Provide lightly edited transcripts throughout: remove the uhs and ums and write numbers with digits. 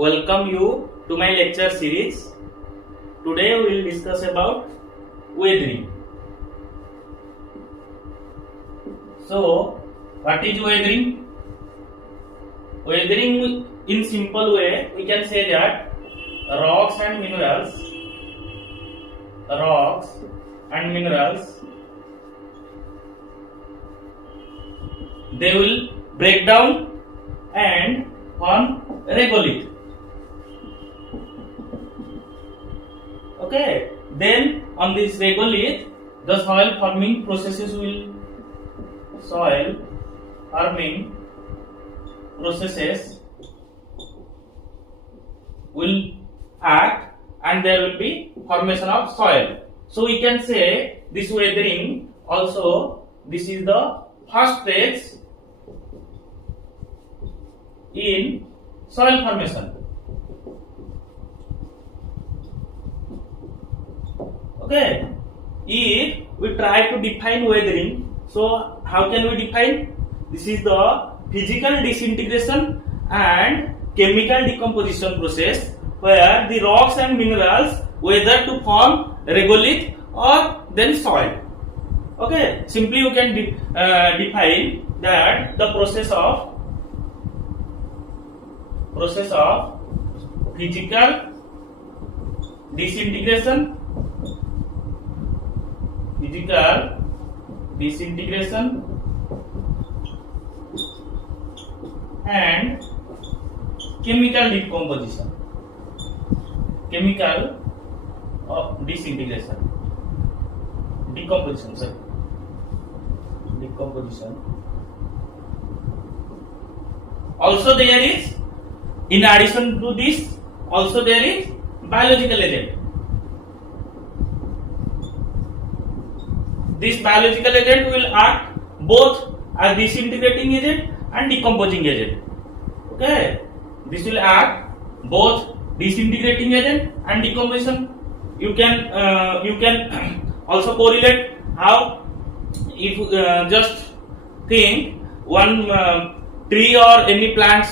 welcome you to my lecture series. Today we will discuss about weathering. So, what is weathering? Weathering in simple way we can say that rocks and minerals they will break down and form regolith. Okay, then on this regolith the soil forming processes will act and there will be formation of soil. So we can say this weathering also, this is the first stage in soil formation. Okay, if we try to define weathering, so how can we define? This is the physical disintegration and chemical decomposition process where the rocks and minerals weather to form regolith or then soil. Okay, simply you can define that the process of physical disintegration and chemical decomposition also there is, in addition to this, also there is biological agent. This biological agent will act both as disintegrating agent and decomposing agent. Okay, this will act both disintegrating agent and decomposition. You can also correlate how, if just think one tree or any plant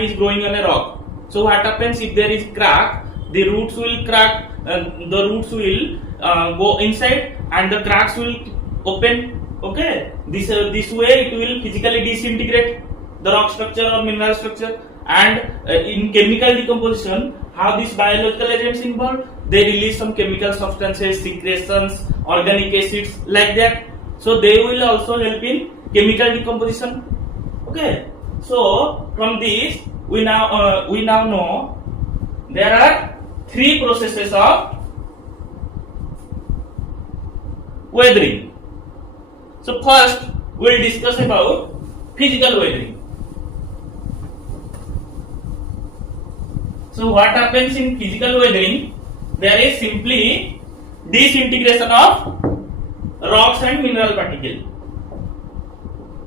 is growing on a rock. So what happens if there is crack? The roots will crack. The roots will go inside and the cracks will open. Okay, this way it will physically disintegrate the rock structure or mineral structure. And in chemical decomposition, how these biological agents involved? They release some chemical substances, secretions, organic acids, like that. So they will also help in chemical decomposition. Okay, so from this we now know there are three processes of weathering. So first we will discuss about physical weathering. So what happens in physical weathering? There is simply disintegration of rocks and mineral particles.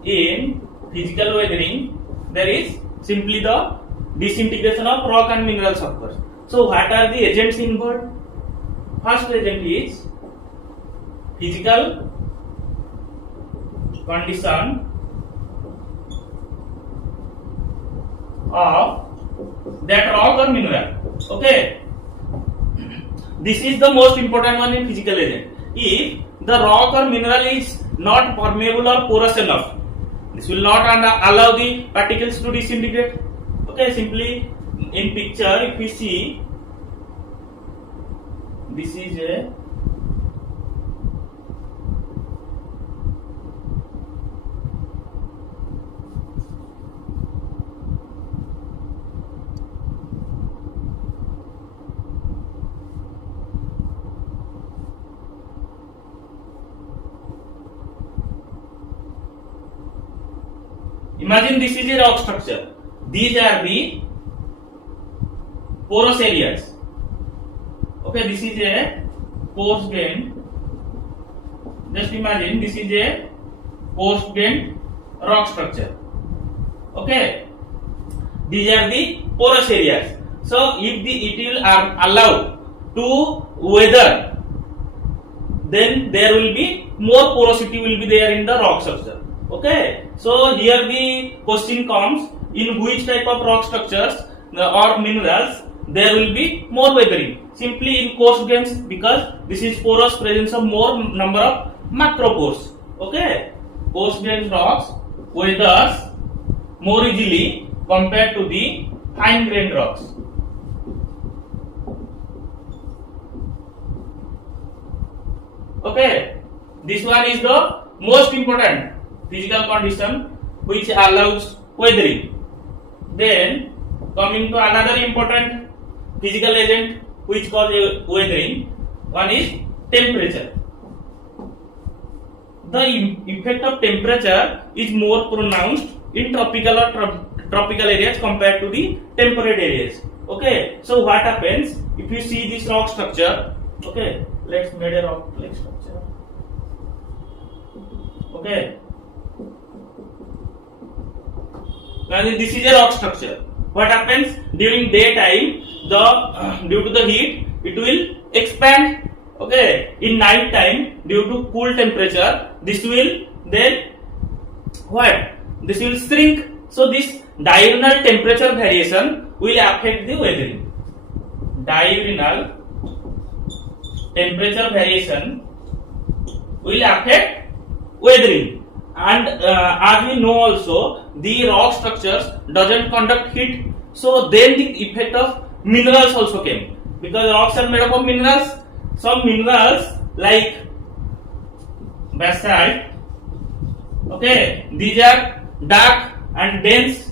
In physical weathering, there is simply the disintegration of rock and minerals occurs. So what are the agents involved? First agent is physical condition of that rock or mineral. Okay, this is the most important one in physical agent. If the rock or mineral is not permeable or porous enough, this will not allow the particles to disintegrate. Okay, simply in picture if we see, this is a imagine this is a rock structure. These are the porous areas. Okay, this is a porous grain. Just imagine this is a porous grain rock structure. Okay, these are the porous areas. So if it will allow to weather, then there will be more porosity will be there in the rock structure. Okay, so here the question comes, in which type of rock structures or minerals, there will be more weathering. Simply in coarse grains, because this is porous presence of more number of macropores. Okay, coarse grains rocks weathers more easily compared to the fine grained rocks. Okay, this one is the most important physical condition which allows weathering. Then coming to another important physical agent which causes weathering, one is temperature. The effect of temperature is more pronounced in tropical or tropical areas compared to the temperate areas. Okay, so what happens if you see this rock structure? Okay, let's make a rock structure. Okay, now this is a rock structure. What happens during daytime? Due to the heat, it will expand. Okay, in night time, due to cool temperature, this will then what? This will shrink. So this diurnal temperature variation will affect the weathering. Diurnal temperature variation will affect weathering. And as we know also, the rock structures doesn't conduct heat. So then the effect of minerals also came, because rocks are made up of minerals. Some minerals like basalt, okay, these are dark and dense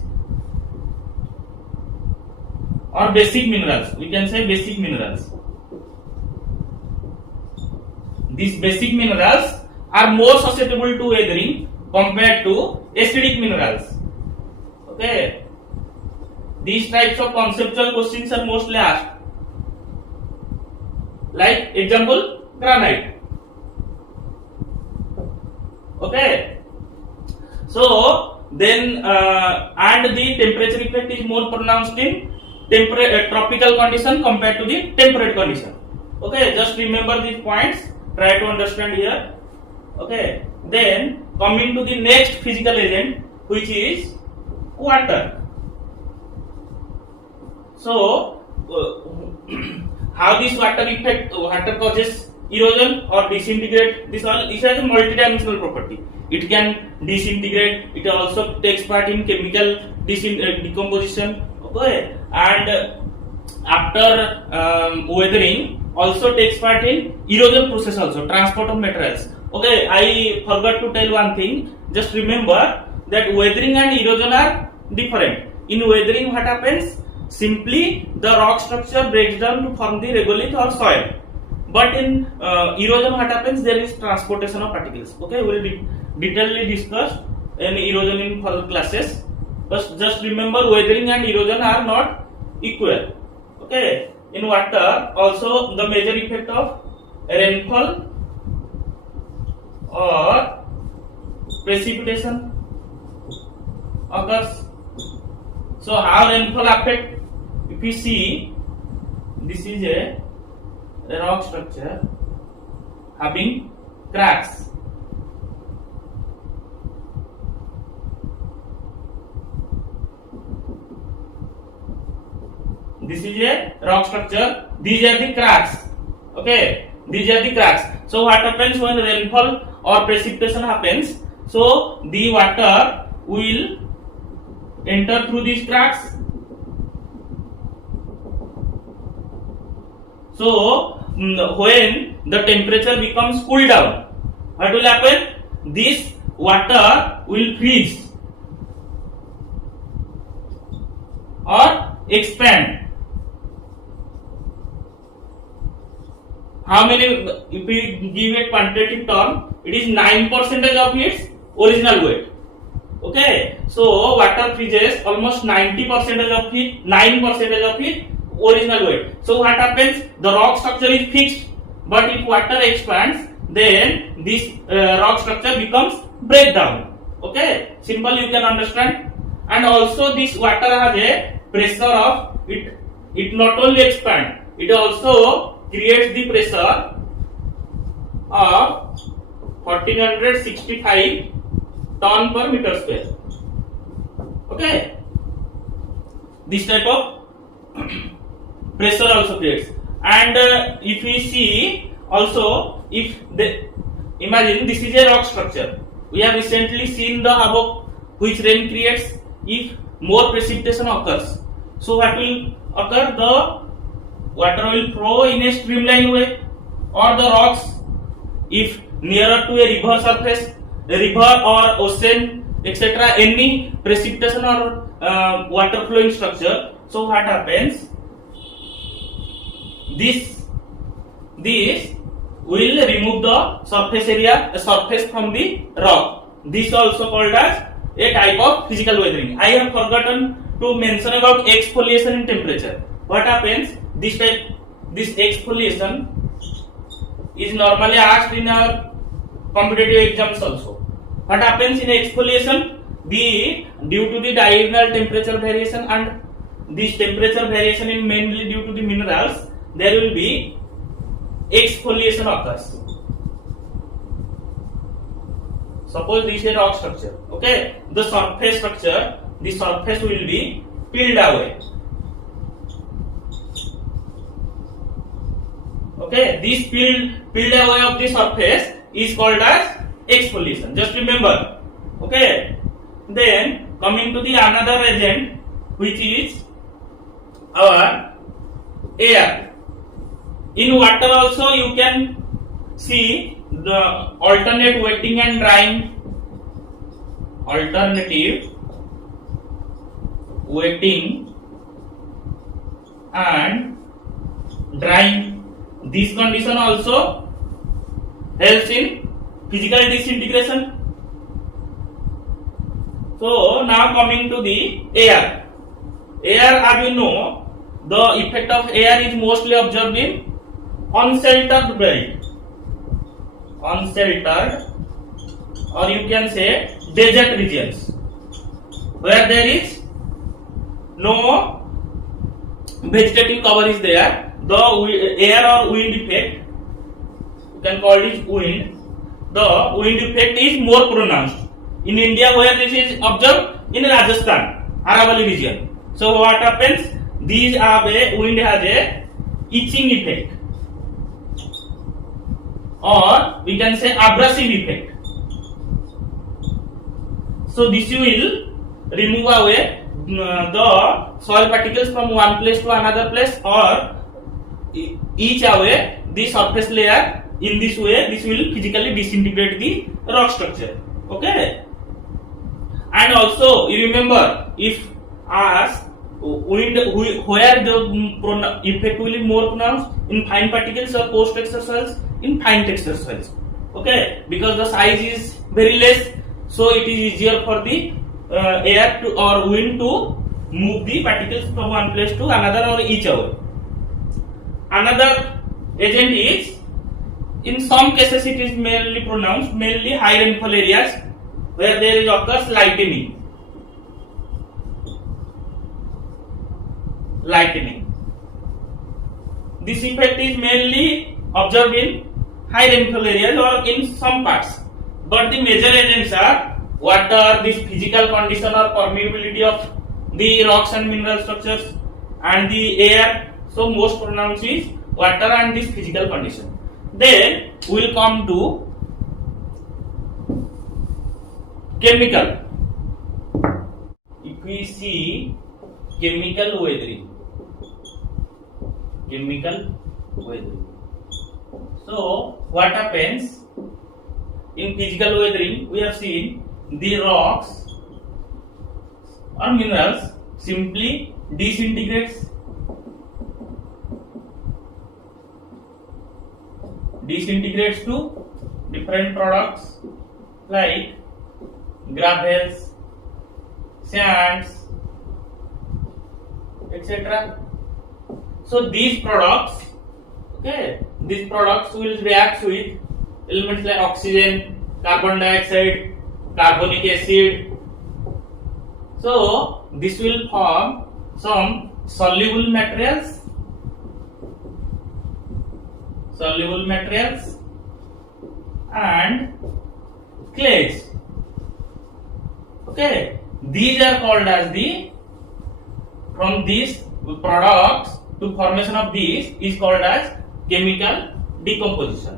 or basic minerals. We can say basic minerals. These basic minerals are more susceptible to weathering compared to acidic minerals. Okay, these types of conceptual questions are mostly asked. Like example, granite. Okay, so then and the temperature effect is more pronounced in tropical condition compared to the temperate condition. Okay, just remember these points, try to understand here. Okay, then coming to the next physical agent, which is water. So how this water causes erosion or disintegrate this soil? This has a multidimensional property. It can disintegrate. It also takes part in chemical decomposition. Okay, and after weathering also takes part in erosion process also, transport of materials. Okay, I forgot to tell one thing. Just remember that weathering and erosion are different. In weathering, what happens? Simply the rock structure breaks down to form the regolith or soil. But in erosion, what happens? There is transportation of particles. Okay, we will detailedly discuss in erosion in further classes. But just remember, weathering and erosion are not equal. Okay, in water also the major effect of rainfall or precipitation occurs. So how rainfall affect? If you see, this is a rock structure having cracks. This is a rock structure. These are the cracks. Okay, these are the cracks. So what happens when rainfall or precipitation happens? So the water will enter through these cracks. So when the temperature becomes cool down, what will happen? This water will freeze or expand. How many? If we give a quantitative term, it is 9% of its original weight. Okay, so water freezes almost 90% of it, 9% of its original weight. So what happens? The rock structure is fixed, but if water expands, then this rock structure becomes breakdown. Okay, simple, you can understand. And also this water has a pressure of it. It not only expands, it also creates the pressure of 1465 ton per meter square. Okay, this type of pressure also creates. And if we see also, if the imagine this is a rock structure, we have recently seen the above, which rain creates if more precipitation occurs. So what will occur? The water will flow in a streamline way, or the rocks, if nearer to a river surface, a river or ocean, etc., any precipitation or water flowing structure. So what happens? This will remove the surface area, surface from the rock. This also called as a type of physical weathering. I have forgotten to mention about exfoliation in temperature. What happens? This exfoliation is normally asked in our competitive exams also. What happens in exfoliation? Due to the diurnal temperature variation, and this temperature variation is mainly due to the minerals, there will be exfoliation occurs. Suppose this is a rock structure. Okay, the surface structure, the surface will be peeled away. Okay, this peeled away of the surface is called as exfoliation. Just remember. Okay, then coming to the another agent, which is our air. In water also you can see the alternate wetting and drying. Alternative wetting and drying. This condition also helps in physical disintegration. So now coming to the air. Air, as you know, the effect of air is mostly observed in unsheltered belt, unsheltered, or you can say desert regions, where there is no vegetative cover is there. The air or wind effect, you can call it wind. The wind effect is more pronounced in India, where this is observed in Rajasthan, Aravalli region. So what happens? These are a wind has a itching effect, or we can say abrasive effect. So this will remove away the soil particles from one place to another place, or each away the surface layer. In this way, this will physically disintegrate the rock structure. Okay, and also you remember, if as wind, where the effect will be more pronounced, in fine particles or coarse texture soils, in fine texture soils. Okay, because the size is very less, so it is easier for the air to or wind to move the particles from one place to another, or each away. Another agent is, in some cases it is mainly pronounced, mainly high rainfall areas, where there is occurs lightning. This effect is mainly observed in high rainfall areas or in some parts. But the major agents are water, this physical condition or permeability of the rocks and mineral structures, and the air. So most pronounced is water and this physical condition. Then we will come to chemical. If we see chemical weathering. So what happens in physical weathering? We have seen the rocks or minerals simply disintegrates to different products like gravels, sands, etc. So these products, will react with elements like oxygen, carbon dioxide, carbonic acid. So this will form some soluble materials and clays. Okay, these are called as from these products to formation of this is called as chemical decomposition.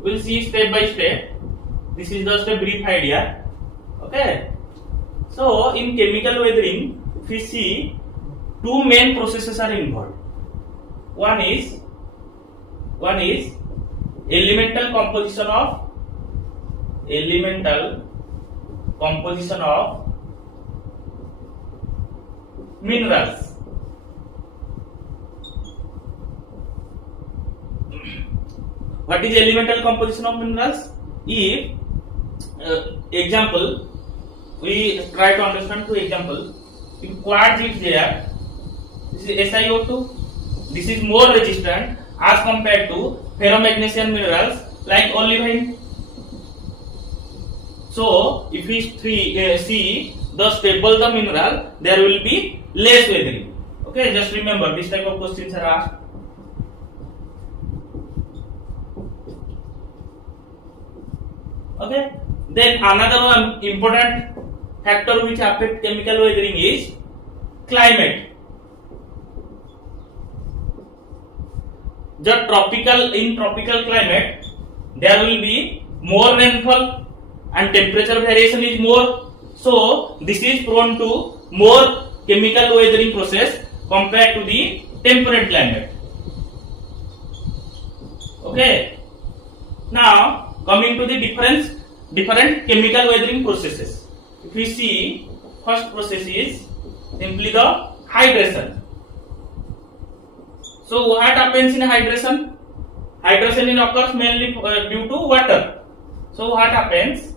We'll see step by step. This is just a brief idea. Okay. So in chemical weathering, if we see, two main processes are involved. One is elemental composition of minerals. What is elemental composition of minerals? If example, we try to understand two example. If quartz is there, this is SiO2. This is more resistant as compared to ferromagnesian minerals like olivine. So, if we see the stable the mineral, there will be less weathering. Okay, just remember this type of questions are asked. Okay, then another one important factor which affect chemical weathering is climate. In tropical climate, there will be more rainfall and temperature variation is more. So this is prone to more chemical weathering process compared to the temperate climate. Okay. Now coming to the different chemical weathering processes. If we see, first process is simply the hydration. So what happens in hydration? Hydration occurs mainly due to water. So what happens?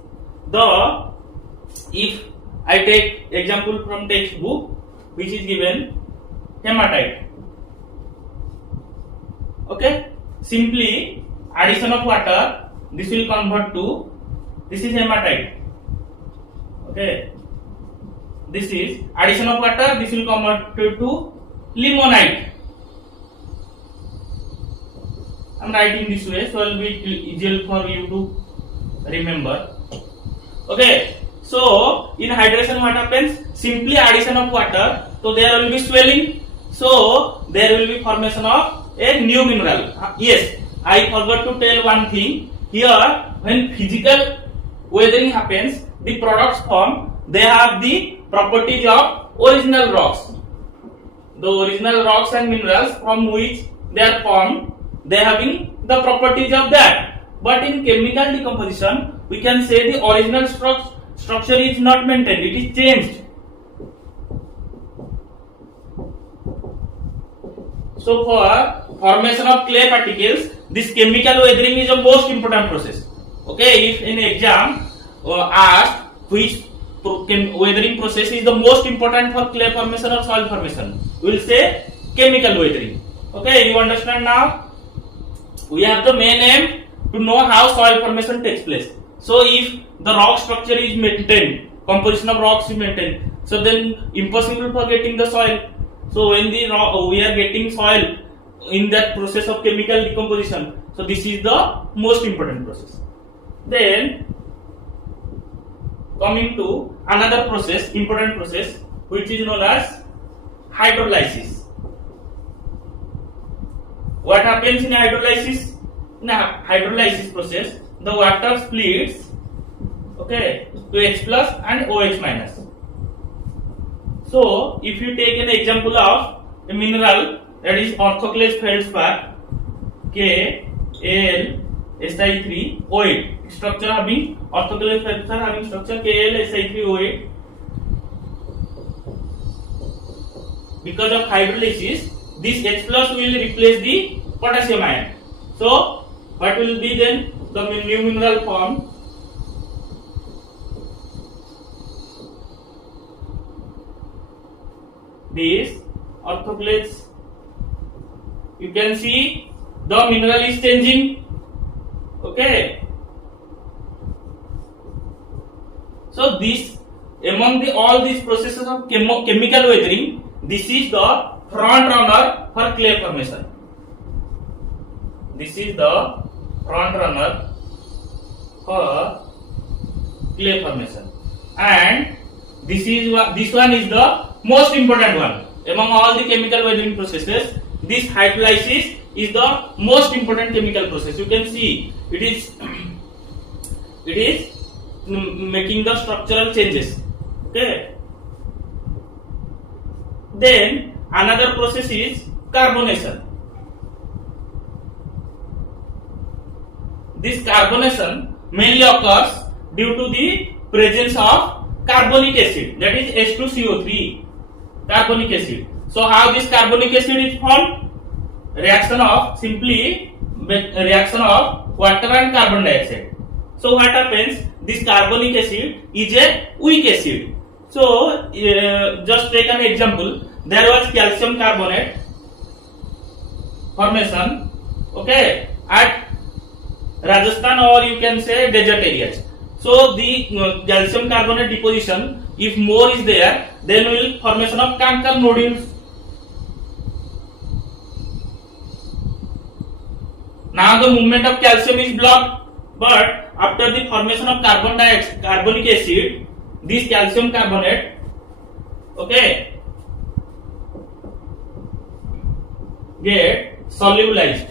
If I take example from textbook, which is given hematite. Okay, simply addition of water, this will convert to, this is hematite. Okay, this is addition of water, this will convert to limonite. I am writing this way, so it will be easier for you to remember. Okay, so in hydration what happens? Simply addition of water, so there will be swelling, so there will be formation of a new mineral. Yes, I forgot to tell one thing. Here, when physical weathering happens, the products formed, they have the properties of original rocks. The original rocks and minerals from which they are formed, they having the properties of that. But in chemical decomposition, we can say the original structure is not maintained, it is changed. So for formation of clay particles, this chemical weathering is the most important process. Okay, if in exam asked which weathering process is the most important for clay formation or soil formation, we will say chemical weathering. Okay, you understand now? We have the main aim to know how soil formation takes place. So if the rock structure is maintained, composition of rocks is maintained, so then impossible for getting the soil. So when the we are getting soil in that process of chemical decomposition, so this is the most important process. Then coming to another process, important process, which is known as hydrolysis. What happens in hydrolysis? In a hydrolysis process, the water splits, okay, to H plus and OH minus. So if you take an example of a mineral, that is orthoclase feldspar, KAlSi3O8, structure having orthoclase feldspar having structure KAlSi3O8. Because of hydrolysis, this H plus will replace the potassium ion. So what will be then the new mineral formed? This orthoclase, you can see the mineral is changing. Okay, so this among all these processes of chemical weathering, this is the front runner for clay formation. This is the front runner for clay formation, and this one is the most important one. among all the chemical weathering processes, this hydrolysis is the most important chemical process. You can see it is making the structural changes. Okay. Then another process is carbonation. This carbonation mainly occurs due to the presence of carbonic acid, that is H2CO3, carbonic acid. So how this carbonic acid is formed? Reaction of water and carbon dioxide. So what happens? This carbonic acid is a weak acid. So just take an example. There was calcium carbonate formation, okay, at Rajasthan, or you can say desert areas. So the calcium carbonate deposition, if more is there, then will formation of canker nodules. Now the movement of calcium is blocked, but after the formation of carbonic acid, this calcium carbonate, okay, get solubilized.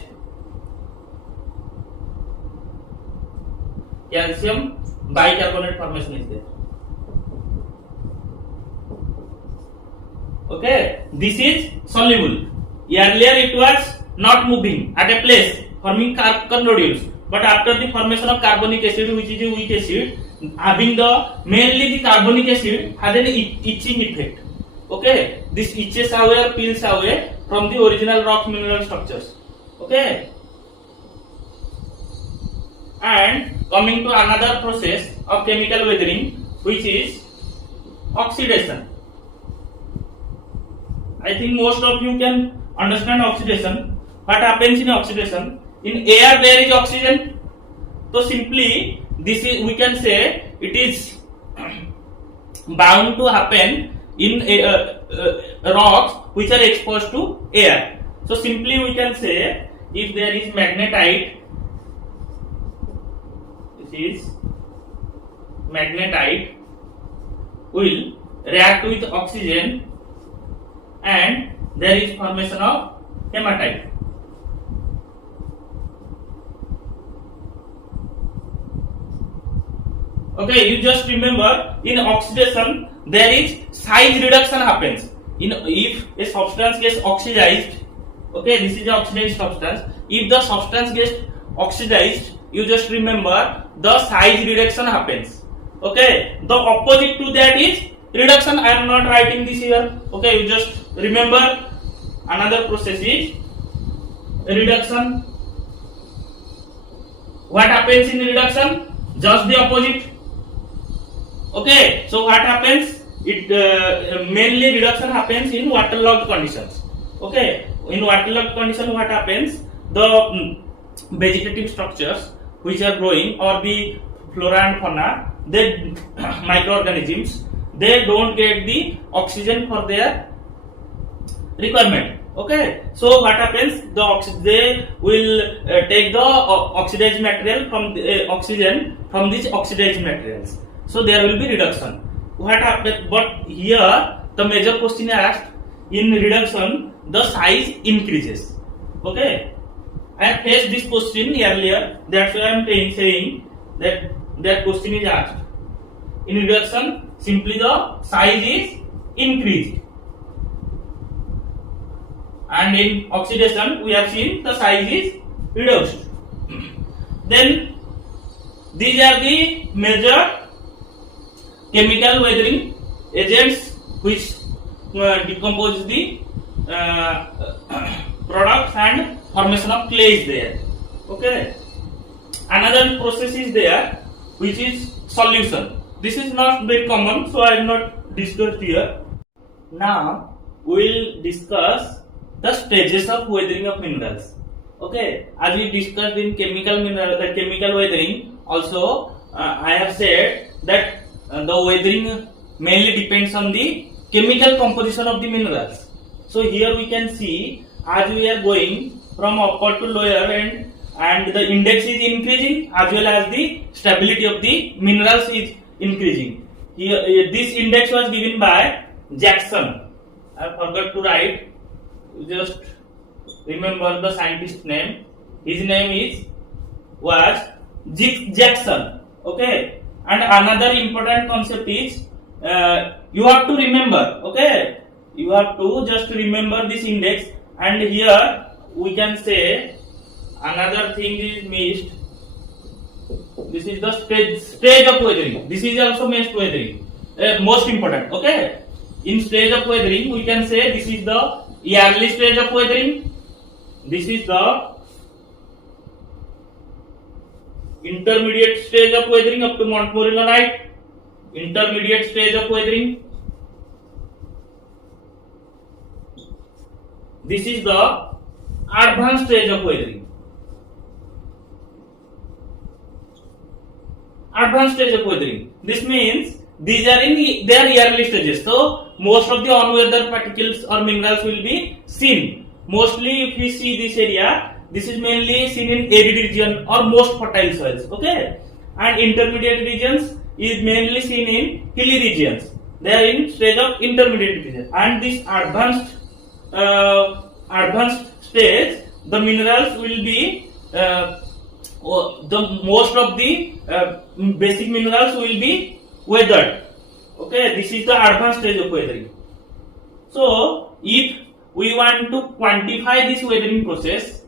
Calcium bicarbonate formation is there. Okay, this is soluble. Earlier it was not moving at a place, forming canker nodules. But after the formation of carbonic acid, which is a weak acid, having mainly the carbonic acid has an itching effect. Okay, this itches away or peels away from the original rock mineral structures. Okay. And coming to another process of chemical weathering, which is oxidation. I think most of you can understand oxidation. What happens in oxidation? In air there is oxygen. So simply this is, we can say, it is bound to happen in rocks which are exposed to air. So simply we can say, if there is magnetite, magnetite will react with oxygen and there is formation of hematite. Okay, you just remember, in oxidation there is size reduction happens. If a substance gets oxidized, okay, this is the oxidized substance. If the substance gets oxidized, you just remember the size reduction happens. Okay, the opposite to that is reduction. I am not writing this here. Okay, you just remember another process is reduction. What happens in reduction? Just the opposite. Okay, so what happens? It mainly reduction happens in waterlogged conditions. Okay, in waterlogged condition, what happens? The vegetative structures which are growing, or the flora and fauna, they microorganisms, they don't get the oxygen for their requirement. Okay, so what happens? They will take the oxidized material from the oxygen from these oxidized materials. So there will be reduction. What happens? But here the major question asked, in reduction the size increases. Okay, I have faced this question earlier. That's why I am saying that question is asked. In reduction, simply the size is increased, and in oxidation we have seen the size is reduced. Then these are the major chemical weathering agents which decompose the products and formation of clay is there. Okay, another process is there which is solution. This is not very common, so I will not discuss here. Now we will discuss the stages of weathering of minerals. Okay, as we discussed in chemical weathering, also I have said that the weathering mainly depends on the chemical composition of the minerals. So here we can see, as we are going from upper to lower end, and the index is increasing as well as the stability of the minerals is increasing. Here this index was given by Jackson, I forgot to write. Just remember the scientist name. His name was Jackson. Okay. And another important concept is you have to remember. Okay. You have to just remember this index. And here we can say another thing is missed. This is the stage of weathering. This is also missed weathering. Most important. Okay. In stage of weathering, we can say this is the yearly stage of weathering. This is the intermediate stage of weathering up to Montmorillonite. Intermediate stage of weathering. This is the advanced stage of weathering. Advanced stage of weathering. This means these are in their yearly stages. So most of the on-weather particles or minerals will be seen. Mostly, if we see this area, this is mainly seen in arid region or most fertile soils. Okay, and intermediate regions is mainly seen in hilly regions. They are in stage of intermediate region. And this advanced stage, the minerals will be the most of the basic minerals will be weathered. Okay, this is the advanced stage of weathering. So, if we want to quantify this weathering process,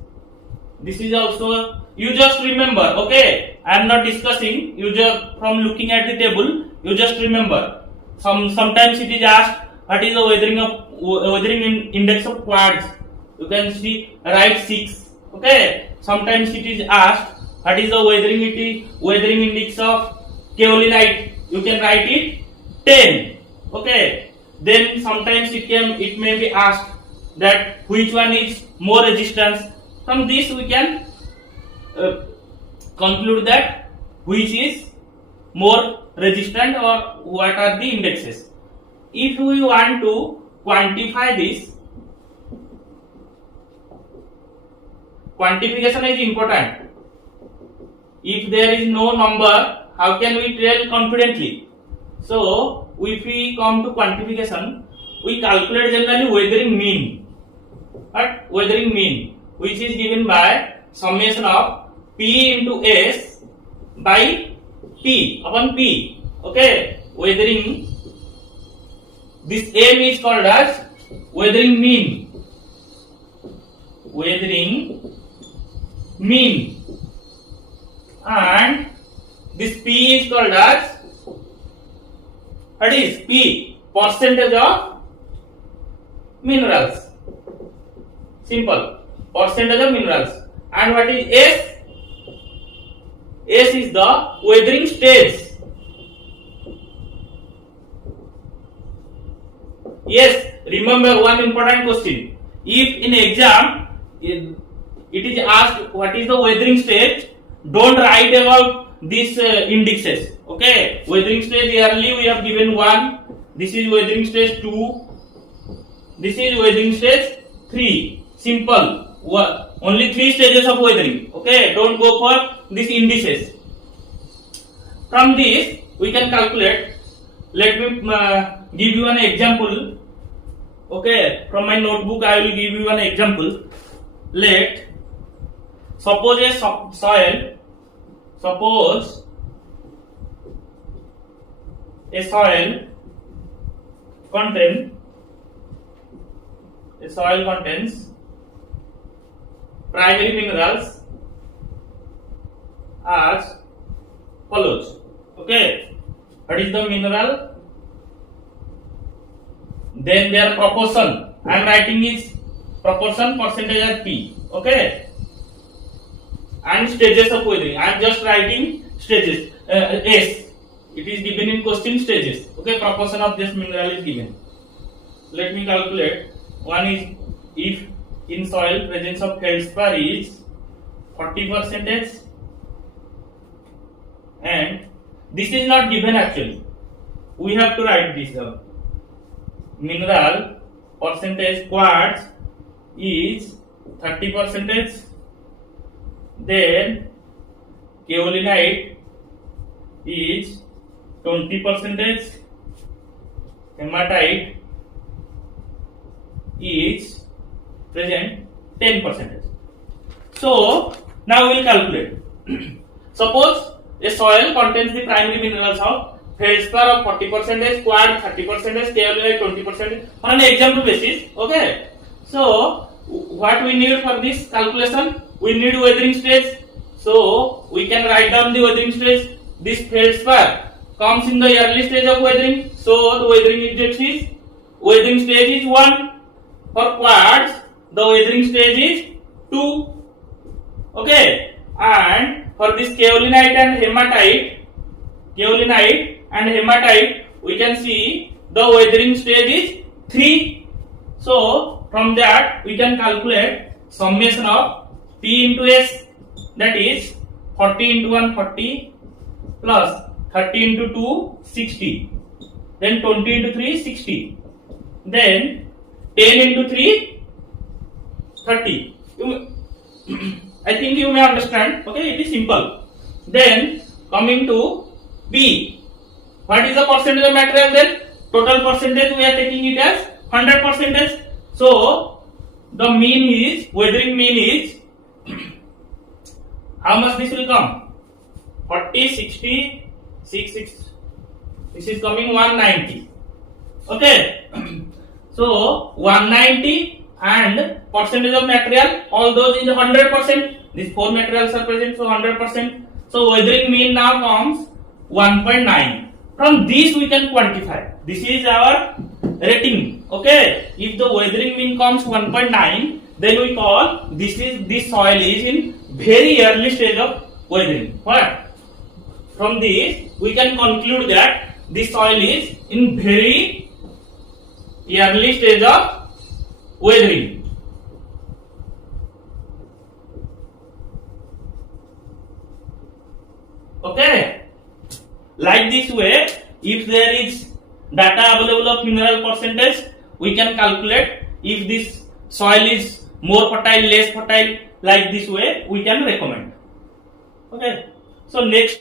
this is also, you just remember. Okay, I am not discussing. You just from looking at the table, you just remember. Sometimes it is asked what is the weathering index of quartz. You can see write 6. Okay, sometimes it is asked what is the weathering index of kaolinite. You can write it 10. Okay, then sometimes it may be asked that which one is more resistance. From this we can conclude that which is more resistant or what are the indexes. If we want to quantify this, quantification is important. If there is no number, how can we tell confidently? So, if we come to quantification, we calculate generally weathering mean. But weathering mean, which is given by summation of P into S by P upon P. Okay, weathering. This M is called as weathering mean. Weathering mean. And this P is called as, what is P? Percentage of minerals. Simple. Percentage of minerals. And what is S? S is the weathering stage. Yes, remember one important question. If in exam it is asked what is the weathering stage, don't write about these indexes. Okay, weathering stage yearly we have given 1. This is weathering stage 2. This is weathering stage 3. Simple. Only 3 stages of weathering. Okay, don't go for these indices. From this we can calculate. Let me give you an example. Okay, from my notebook I will give you an example. Suppose a soil contains primary minerals as follows. Okay, what is the mineral? Then their proportion. I am writing is proportion percentage as P. Okay, and stages of weathering. I am just writing stages. S. It is given in question stages. Okay, proportion of this mineral is given. Let me calculate. One is if in soil presence of feldspar is 40%, and this is not given actually. We have to write this down. Mineral percentage quartz is 30%. Then kaolinite is 20%. Hematite is present 10%. So now we will calculate. Suppose a soil contains the primary minerals of feldspar of 40%, quartz 30%, kaolin 20%. On an example basis, okay. So what we need for this calculation? We need weathering stage. So we can write down the weathering stage. This feldspar comes in the early stage of weathering. So the weathering stage is 1. For quartz, the weathering stage is 2. Okay, and for this kaolinite and hematite, we can see the weathering stage is 3. So from that we can calculate summation of P into S, that is 40 into 1 40 plus 30 into 2 60, then 20 into 3 60, then 10 into 3 30. I think you may understand. Okay, it is simple. Then coming to P, what is the percentage of material? Then total percentage we are taking it as 100%. So the weathering mean is how much this will come? 40, 60, 6. This is coming 190. Okay. So 190 and percentage of material, all those is 100%. These 4 materials are present, so 100%. So weathering mean now comes 1.9. From this we can quantify. This is our rating. Okay. If the weathering mean comes 1.9, then we call this soil is in very early stage of weathering. What? From this we can conclude that this soil is in very early stage of weathering. Okay, like this way, if there is data available of mineral percentage, we can calculate if this soil is more fertile, less fertile. Like this way we can recommend. Okay, so next